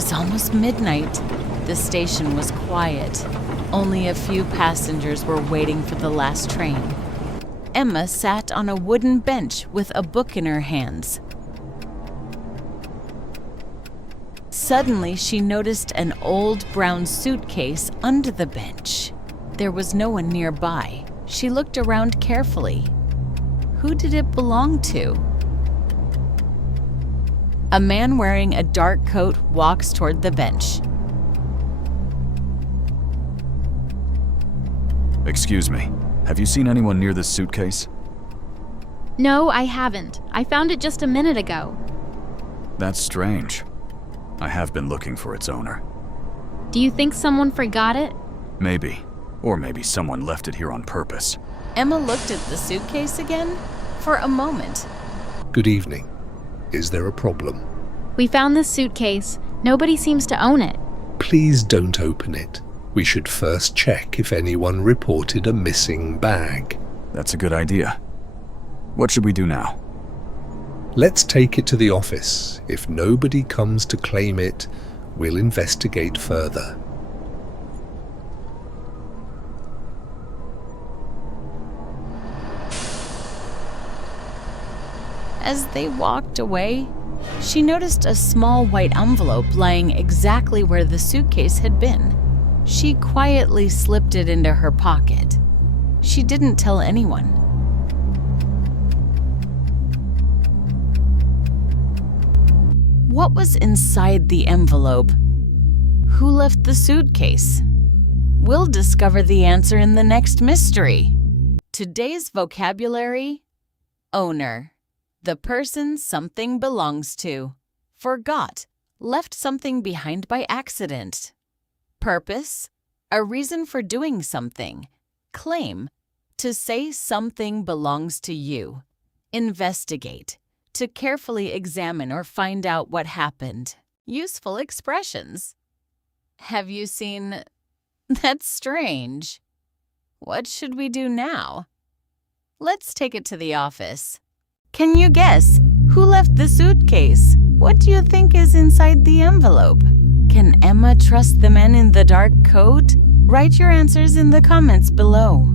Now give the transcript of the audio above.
was almost midnight. The station was quiet. Only a few passengers were waiting for the last train. Emma sat on a wooden bench with a book in her hands. Suddenly, she noticed an old brown suitcase under the bench. There was no one nearby. She looked around carefully. Who did it belong to? A man wearing a dark coat walks toward the bench. Excuse me, have you seen anyone near this suitcase? No, I haven't. I found it just a minute ago. That's strange. I have been looking for its owner. Do you think someone forgot it? Maybe. Or maybe someone left it here on purpose. Emma looked at the suitcase again for a moment. Good evening. Is there a problem? We found this suitcase. Nobody seems to own it. Please don't open it. We should first check if anyone reported a missing bag. That's a good idea. What should we do now? Let's take it to the office. If nobody comes to claim it, we'll investigate further. As they walked away, she noticed a small white envelope lying exactly where the suitcase had been. She quietly slipped it into her pocket. She didn't tell anyone. What was inside the envelope? Who left the suitcase? We'll discover the answer in the next mystery. Today's vocabulary: owner, the person something belongs to. Forgot, left something behind by accident. Purpose, a reason for doing something. Claim, to say something belongs to you. Investigate, to carefully examine or find out what happened. Useful expressions. Have you seen? That's strange. What should we do now? Let's take it to the office. Can you guess who left the suitcase? What do you think is inside the envelope? Can Emma trust the man in the dark coat? Write your answers in the comments below.